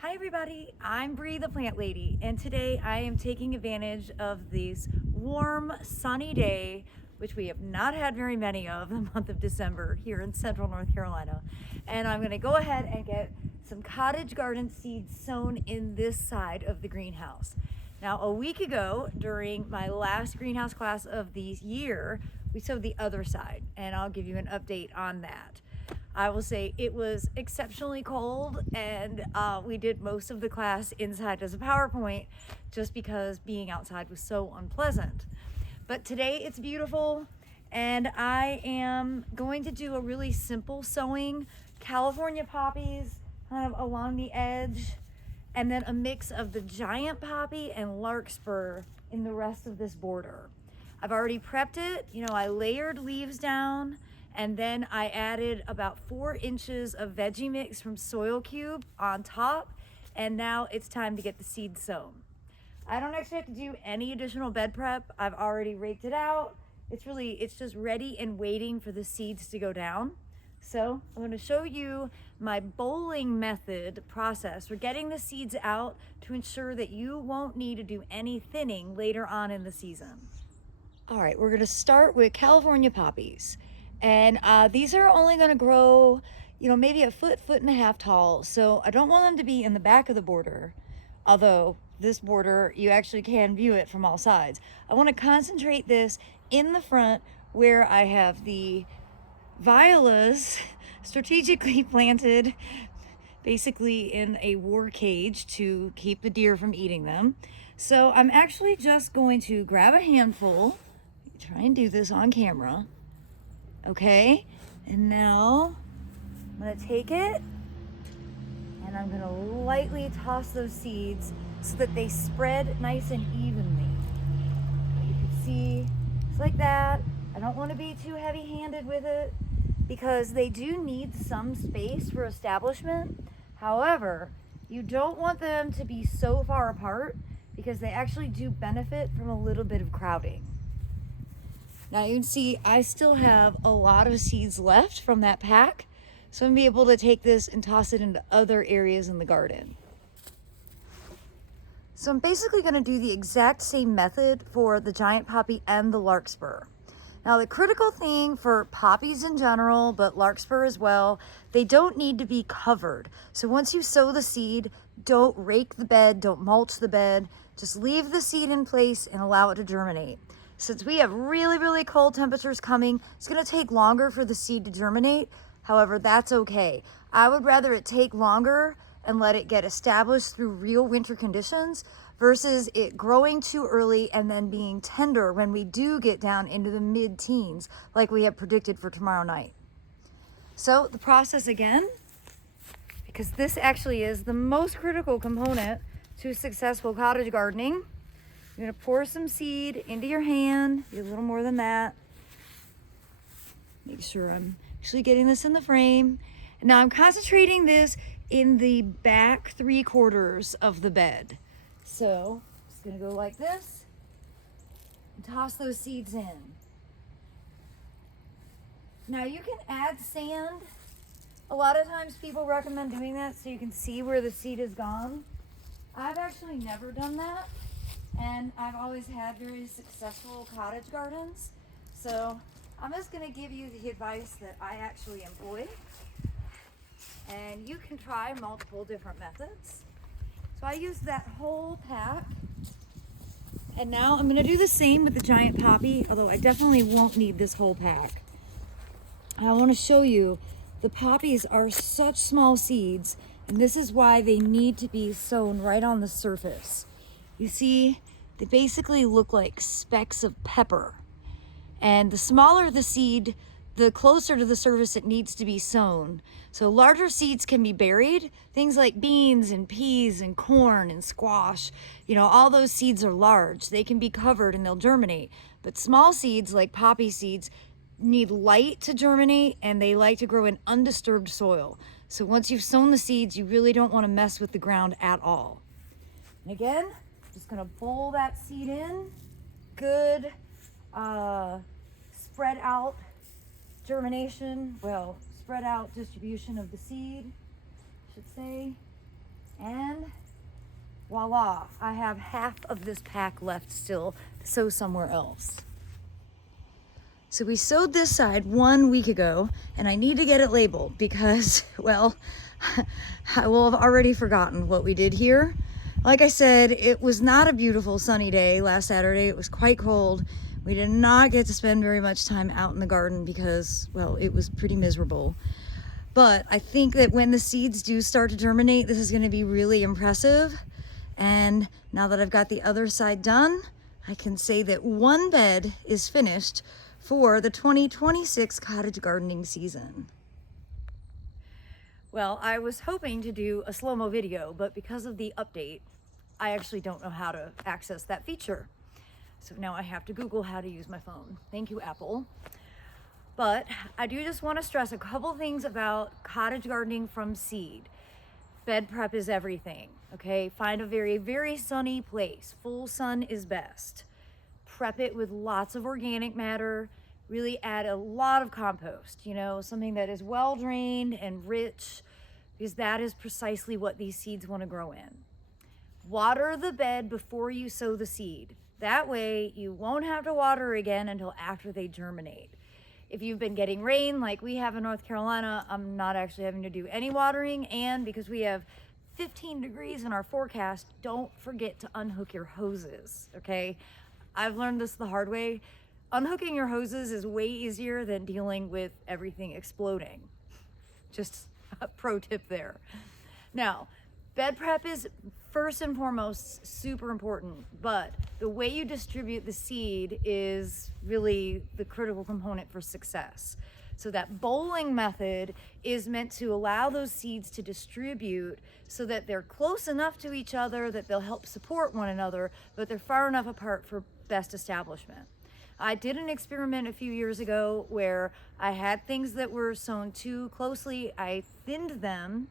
Hi everybody, I'm Bree the Plant Lady, and today I am taking advantage of this warm, sunny day, which we have not had very many of the month of December here in central North Carolina. And I'm going to go ahead and get some cottage garden seeds sown in this side of the greenhouse. Now, a week ago, during my last greenhouse class of the year, we sowed the other side, and I'll give you an update on that. I will say it was exceptionally cold, and we did most of the class inside as a PowerPoint just because being outside was so unpleasant. But today it's beautiful, and I am going to do a really simple sowing, California poppies kind of along the edge, and then a mix of the giant poppy and larkspur in the rest of this border. I've already prepped it. I layered leaves down, and then I added about 4 inches of veggie mix from Soil Cube on top, and now it's time to get the seeds sown. I don't actually have to do any additional bed prep. I've already raked it out. It's just ready and waiting for the seeds to go down. So I'm going to show you my bowling method process for getting the seeds out to ensure that you won't need to do any thinning later on in the season. All right, we're going to start with California poppies. And these are only going to grow, maybe a foot and a half tall. So I don't want them to be in the back of the border, although this border, you actually can view it from all sides. I want to concentrate this in the front where I have the violas strategically planted basically in a war cage to keep the deer from eating them. So I'm actually just going to grab a handful, try and do this on camera. Okay, and now I'm going to take it and I'm going to lightly toss those seeds so that they spread nice and evenly. You can see it's like that. I don't want to be too heavy-handed with it because they do need some space for establishment. However, you don't want them to be so far apart because they actually do benefit from a little bit of crowding. Now you can see I still have a lot of seeds left from that pack, so I'm going to be able to take this and toss it into other areas in the garden. So I'm basically going to do the exact same method for the giant poppy and the larkspur. Now the critical thing for poppies in general, but larkspur as well, they don't need to be covered. So once you sow the seed, don't rake the bed, don't mulch the bed, just leave the seed in place and allow it to germinate. Since we have really cold temperatures coming, it's going to take longer for the seed to germinate. However, that's okay. I would rather it take longer and let it get established through real winter conditions versus it growing too early and then being tender when we do get down into the mid-teens like we have predicted for tomorrow night. So the process again, because this actually is the most critical component to successful cottage gardening. You're going to pour some seed into your hand, a little more than that. Make sure I'm actually getting this in the frame. And now I'm concentrating this in the back 3/4 of the bed. So I'm just going to go like this and toss those seeds in. Now you can add sand. A lot of times people recommend doing that so you can see where the seed is gone. I've actually never done that. And I've always had very successful cottage gardens. So I'm just going to give you the advice that I actually employ. And you can try multiple different methods. So I use that whole pack. And now I'm going to do the same with the giant poppy, although I definitely won't need this whole pack. I want to show you the poppies are such small seeds, and this is why they need to be sown right on the surface. You see, they basically look like specks of pepper. And the smaller the seed, the closer to the surface it needs to be sown. So larger seeds can be buried. Things like beans and peas and corn and squash, all those seeds are large. They can be covered and they'll germinate. But small seeds like poppy seeds need light to germinate, and they like to grow in undisturbed soil. So once you've sown the seeds, you really don't want to mess with the ground at all. And again, just going to bowl that seed in. Good spread out germination, spread out distribution of the seed, I should say. And voila, I have half of this pack left still to sow somewhere else. So we sowed this side 1 week ago, and I need to get it labeled because, well, I will have already forgotten what we did here. Like I said, it was not a beautiful sunny day last Saturday. It was quite cold. We did not get to spend very much time out in the garden because, well, it was pretty miserable. But I think that when the seeds do start to germinate, this is going to be really impressive. And now that I've got the other side done, I can say that one bed is finished for the 2026 cottage gardening season. Well, I was hoping to do a slow-mo video, but because of the update, I actually don't know how to access that feature. So now I have to Google how to use my phone. Thank you, Apple. But I do just want to stress a couple things about cottage gardening from seed. Bed prep is everything, okay? Find a very, very sunny place. Full sun is best. Prep it with lots of organic matter. Really add a lot of compost, you know, something that is well drained and rich, because that is precisely what these seeds want to grow in. Water the bed before you sow the seed. That way you won't have to water again until after they germinate. If you've been getting rain like we have in North Carolina, I'm not actually having to do any watering, and because we have 15 degrees in our forecast, don't forget to unhook your hoses, okay? I've learned this the hard way. Unhooking your hoses is way easier than dealing with everything exploding. Just a pro tip there. Now, bed prep is first and foremost super important, but the way you distribute the seed is really the critical component for success. So that bowling method is meant to allow those seeds to distribute so that they're close enough to each other that they'll help support one another, but they're far enough apart for best establishment. I did an experiment a few years ago where I had things that were sown too closely. I thinned them,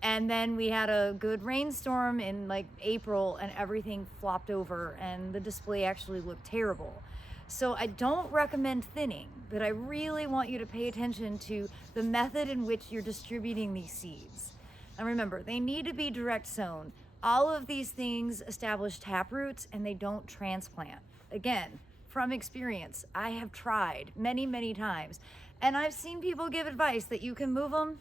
and then we had a good rainstorm in like April and everything flopped over and the display actually looked terrible. So I don't recommend thinning, but I really want you to pay attention to the method in which you're distributing these seeds. And remember, they need to be direct sown. All of these things establish tap roots and they don't transplant. Again, from experience, I have tried many, many times, and I've seen people give advice that you can move them.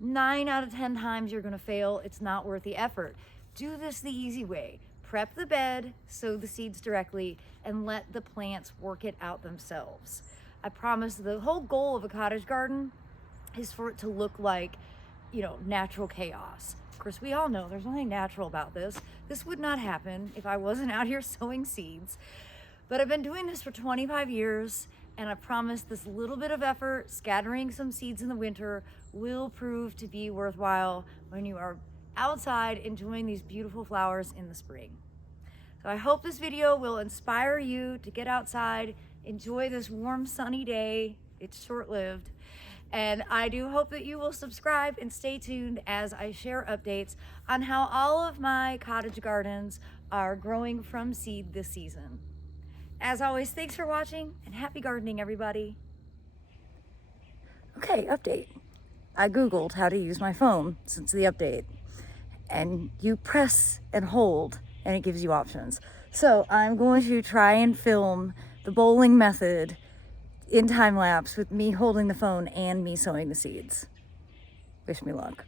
9 out of 10 times you're gonna fail. It's not worth the effort. Do this the easy way. Prep the bed, sow the seeds directly, and let the plants work it out themselves. I promise the whole goal of a cottage garden is for it to look like, you know, natural chaos. Of course, we all know there's nothing natural about this. This would not happen if I wasn't out here sowing seeds. But I've been doing this for 25 years, and I promise this little bit of effort, scattering some seeds in the winter, will prove to be worthwhile when you are outside enjoying these beautiful flowers in the spring. So I hope this video will inspire you to get outside, enjoy this warm, sunny day. It's short-lived. And I do hope that you will subscribe and stay tuned as I share updates on how all of my cottage gardens are growing from seed this season. As always, thanks for watching and happy gardening, everybody. Okay, update. I Googled how to use my phone since the update, and you press and hold and it gives you options. So I'm going to try and film the bowling method in time lapse with me holding the phone and me sowing the seeds. Wish me luck.